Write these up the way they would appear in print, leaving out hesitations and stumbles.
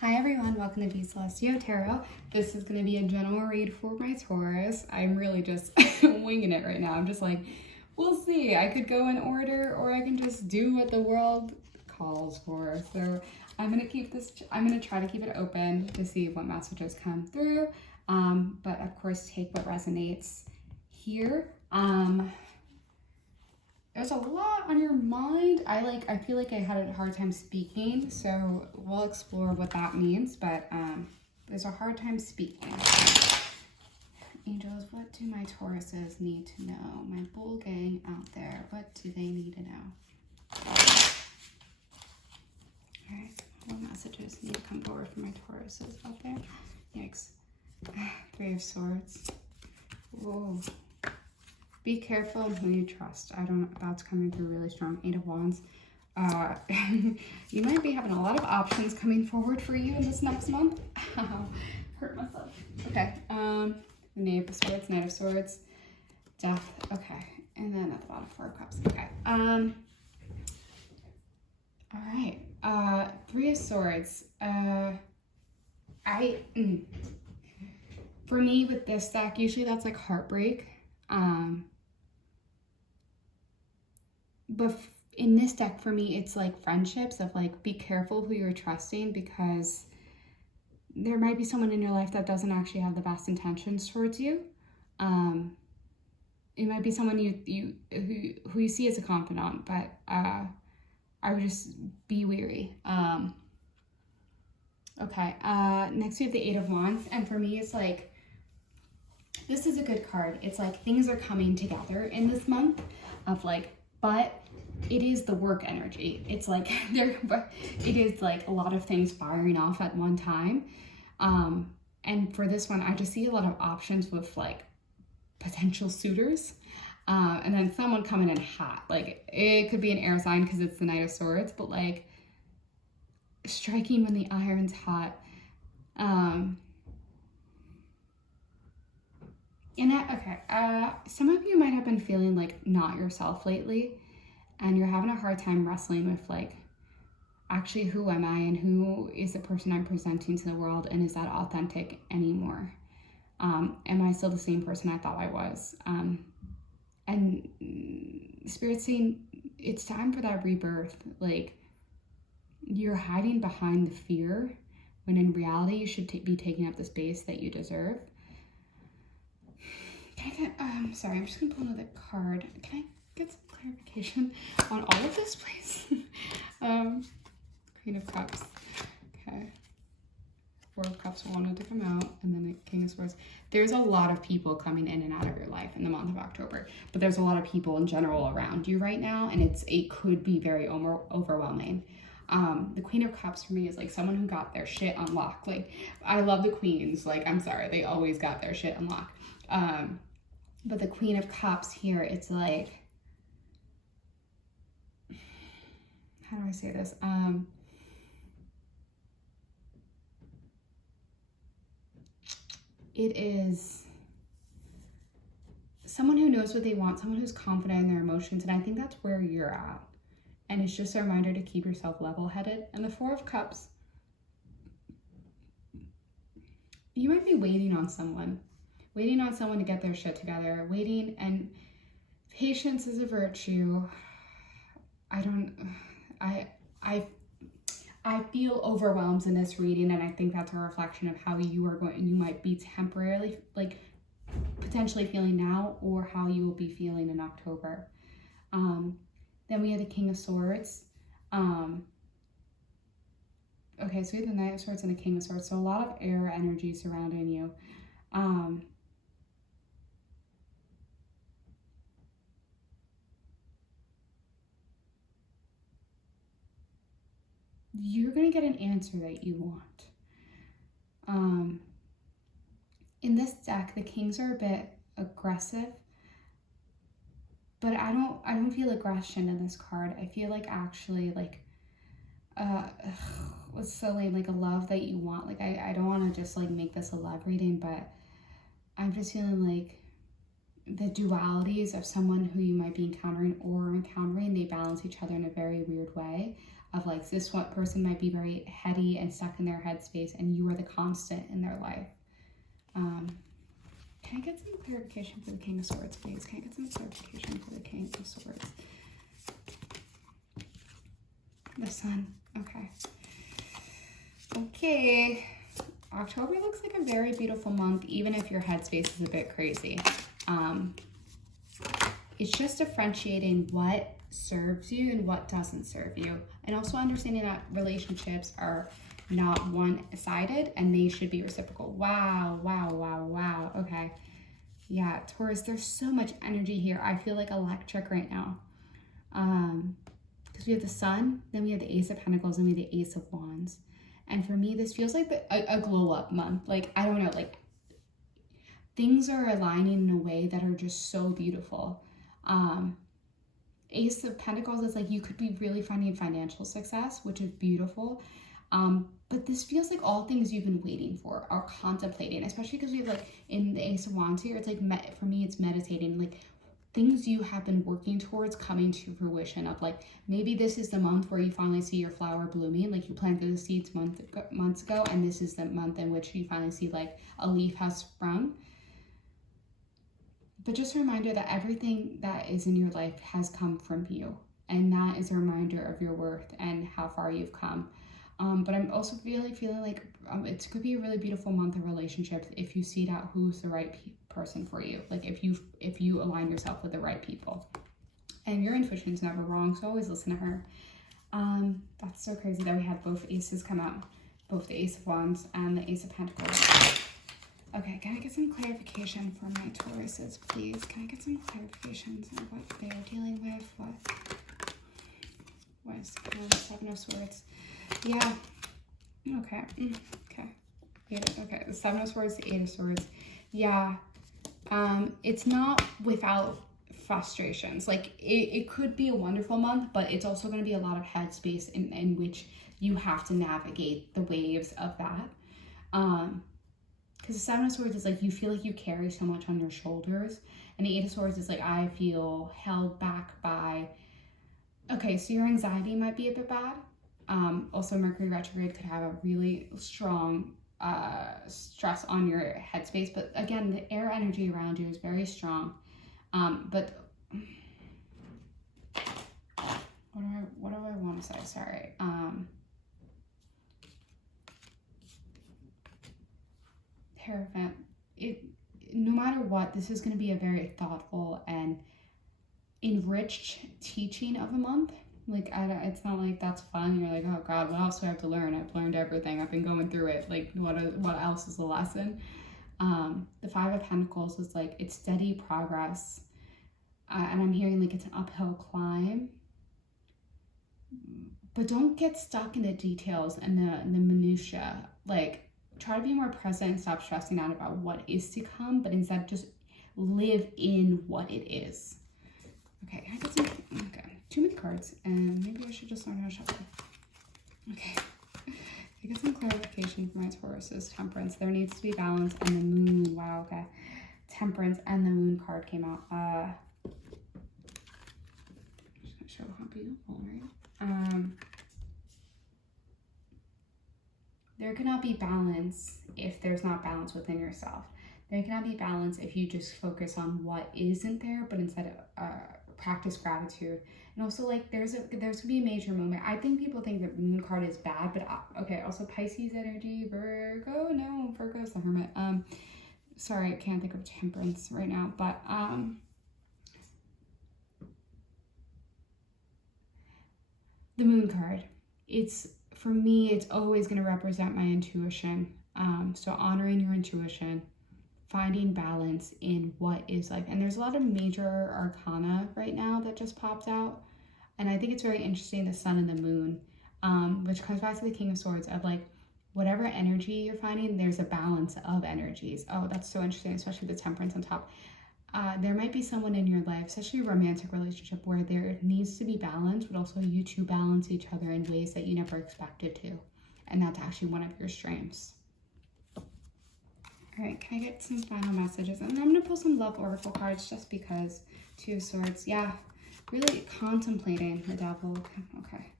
Hi everyone, welcome to Celestio Tarot. This is going to be a general read for my Taurus. I'm really just winging it right now. I'm just like, we'll see. I could go in order or I can just do what the world calls for. So I'm going to try to keep it open to see what messages come through. But of course, take what resonates here. There's a lot on your mind. I feel like I had a hard time speaking, so we'll explore what that means, but there's a hard time speaking. Angels, what do my Tauruses need to know? My bull gang out there, what do they need to know? All right, what messages need to come forward for my Tauruses out there? Yikes. Three of Swords. Whoa. Be careful who you trust. That's coming through really strong. Eight of Wands. You might be having a lot of options coming forward for you in this next month. Hurt myself. Okay. Knave of Swords, Knight of Swords, Death. Okay. And then at the bottom, Four of Cups. Okay. All right. Three of Swords. For me with this deck, usually that's like heartbreak. But in this deck, for me, it's like friendships of like, be careful who you're trusting because there might be someone in your life that doesn't actually have the best intentions towards you. It might be someone who you see as a confidant, but I would just be wary. Okay, next we have the Eight of Wands, and for me, it's like, this is a good card. It's like things are coming together in this month of like, but it is the work energy. It's like it is like a lot of things firing off at one time. And for this one, I just see a lot of options with like potential suitors. And then someone coming in hot. Like it could be an air sign because it's the Knight of Swords, but like striking when the iron's hot. Some of you might have been feeling like not yourself lately, and you're having a hard time wrestling with like, actually, who am I and who is the person I'm presenting to the world, and is that authentic anymore? Am I still the same person I thought I was? And Spirit's saying it's time for that rebirth. Like, you're hiding behind the fear, when in reality, you should be taking up the space that you deserve. Sorry, I'm just gonna pull another card. Can I get some clarification on all of this, please? Queen of Cups. Okay. Four of Cups wanted to come out, and then the King of Swords. There's a lot of people coming in and out of your life in the month of October, but there's a lot of people in general around you right now, and it could be very overwhelming. The Queen of Cups for me is like someone who got their shit on lock. Like, I love the queens. Like, I'm sorry, they always got their shit on lock. But the Queen of Cups here, it's like, how do I say this? It is someone who knows what they want, someone who's confident in their emotions, and I think that's where you're at. And it's just a reminder to keep yourself level-headed. And the Four of Cups, you might be waiting on someone to get their shit together, and patience is a virtue. I feel overwhelmed in this reading, and I think that's a reflection of how you might be temporarily, like, potentially feeling now, or how you will be feeling in October. Then we have the King of Swords. Okay, so we have the Knight of Swords and the King of Swords, so a lot of air energy surrounding you. You're going to get an answer that you want. In this deck, the kings are a bit aggressive, but I don't feel aggression in this card. I feel like actually like, what's so lame, like a love that you want. Like, I don't want to just like make this a love reading, but I'm just feeling like the dualities of someone who you might be encountering, they balance each other in a very weird way. of like this one person might be very heady and stuck in their headspace, and you are the constant in their life. Can I get some clarification for the King of Swords, please? Can I get some clarification for the King of Swords? The Sun. Okay. Okay. October looks like a very beautiful month, even if your headspace is a bit crazy. It's just differentiating what serves you and what doesn't serve you. And also understanding that relationships are not one-sided and they should be reciprocal. Wow, wow, wow, wow. Okay. Yeah, Taurus, there's so much energy here. I feel like electric right now. Because we have the Sun, then we have the Ace of Pentacles, and we have the Ace of Wands. And for me, this feels like a glow up month. Like, I don't know, like things are aligning in a way that are just so beautiful. Ace of Pentacles is like you could be really finding financial success, which is beautiful. But this feels like all things you've been waiting for are contemplating, especially because we have like in the Ace of Wands here, it's like, for me, it's meditating, like things you have been working towards coming to fruition of like, maybe this is the month where you finally see your flower blooming, like you planted the seeds months ago, and this is the month in which you finally see like a leaf has sprung. But just a reminder that everything that is in your life has come from you. And that is a reminder of your worth and how far you've come. But I'm also really feeling like it could be a really beautiful month of relationships if you seed out who's the right person for you. Like if you align yourself with the right people. And your intuition's never wrong, so always listen to her. That's so crazy that we had both aces come out. Both the Ace of Wands and the Ace of Pentacles. Okay, can I get some clarification for my Tauruses, please? Can I get some clarifications on what they're dealing with? What is the Seven of Swords? Yeah. Okay. Okay. Okay. The Seven of Swords, the Eight of Swords. Yeah. It's not without frustrations. Like it could be a wonderful month, but it's also going to be a lot of headspace in which you have to navigate the waves of that. Because the Seven of Swords is like you feel like you carry so much on your shoulders, and the Eight of Swords is like I feel held back by. Okay, so your anxiety might be a bit bad. Also, Mercury retrograde could have a really strong stress on your headspace, but again, the air energy around you is very strong. But what do I want to say? Sorry. Hierophant. No matter what, this is going to be a very thoughtful and enriched teaching of a month. Like it's not like that's fun. You're like, oh God, what else do I have to learn? I've learned everything. I've been going through it. Like what else is the lesson? The Five of Pentacles is like it's steady progress, and I'm hearing like it's an uphill climb. But don't get stuck in the details and the minutia. Like try to be more present and stop stressing out about what is to come, but instead just live in what it is. Okay, I got some. Okay, too many cards, and maybe I should just learn how to shuffle. Okay, I got some clarification for my Taurus's. Temperance. There needs to be balance, and the Moon. Wow. Okay, Temperance and the Moon card came out. Just gonna show how beautiful, right? There cannot be balance if there's not balance within yourself. There cannot be balance if you just focus on what isn't there, but instead practice gratitude. And also like there's gonna be a major moment. I think people think that Moon card is bad, but okay, also Pisces energy, Virgo, no, Virgo's the Hermit. Sorry, I can't think of Temperance right now, but the Moon card, for me, it's always going to represent my intuition. So honoring your intuition, finding balance in what is life. And there's a lot of major arcana right now that just popped out. And I think it's very interesting, the Sun and the Moon, which comes back to the King of Swords of like, whatever energy you're finding, there's a balance of energies. Oh, that's so interesting, especially the Temperance on top. There might be someone in your life, especially a romantic relationship, where there needs to be balance, but also you two balance each other in ways that you never expected to. And that's actually one of your strengths. All right, can I get some final messages? And I'm going to pull some love oracle cards just because. Two of Swords. Yeah, really contemplating the Devil. Okay.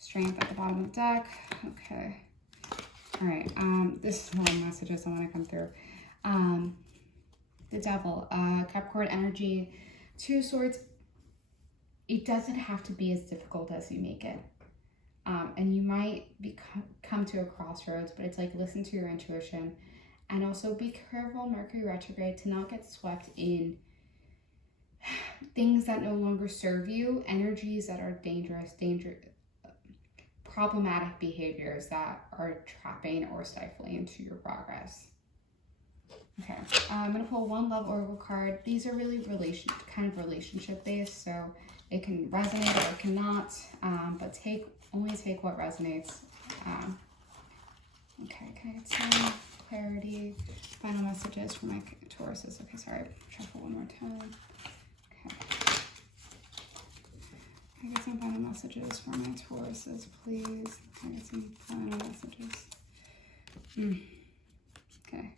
Strength at the bottom of the deck. Okay. All right. This is one messages I want to come through. The Devil, Capricorn energy, 2 of Swords. It doesn't have to be as difficult as you make it. And you might come to a crossroads, but it's like listen to your intuition. And also be careful, Mercury retrograde, to not get swept in things that no longer serve you, energies that are dangerous, problematic behaviors that are trapping or stifling into your progress. Okay, I'm going to pull one love oracle card. These are really relationship based, so it can resonate or it cannot, but only take what resonates. Okay, can I get some clarity? Final messages for my Tauruses. Okay, sorry, shuffle one more time. Okay. Can I get some final messages for my Tauruses, please? Can I get some final messages? Okay.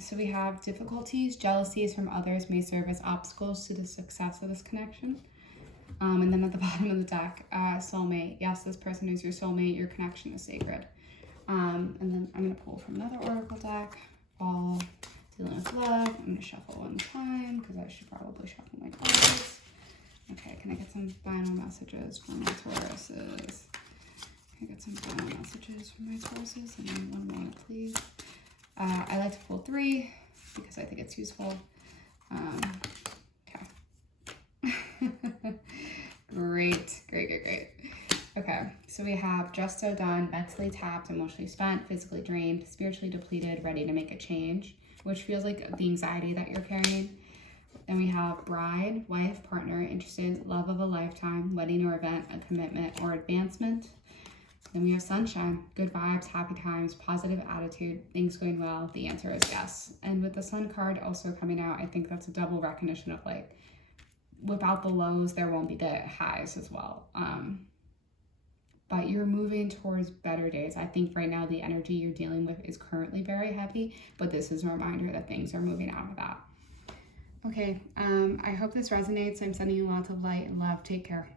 So we have difficulties, jealousies from others may serve as obstacles to the success of this connection. And then at the bottom of the deck, soulmate. Yes, this person is your soulmate. Your connection is sacred. And then I'm going to pull from another oracle deck, all dealing with love. I'm going to shuffle one time because I should probably shuffle my cards. Okay, can I get some final messages for my Tauruses? Can I get some final messages for my Tauruses? And then one more, please. I like to pull 3 because I think it's useful. Okay. Great. Okay, so we have just so done, mentally tapped, emotionally spent, physically drained, spiritually depleted, ready to make a change, which feels like the anxiety that you're carrying. Then we have bride, wife, partner, interested, love of a lifetime, wedding or event, a commitment or advancement. Then we have sunshine, good vibes, happy times, positive attitude, things going well. The answer is yes. And with the sun card also coming out, I think that's a double recognition of like, without the lows, there won't be the highs as well. But you're moving towards better days. I think right now the energy you're dealing with is currently very heavy, but this is a reminder that things are moving out of that. Okay, I hope this resonates. I'm sending you lots of light and love. Take care.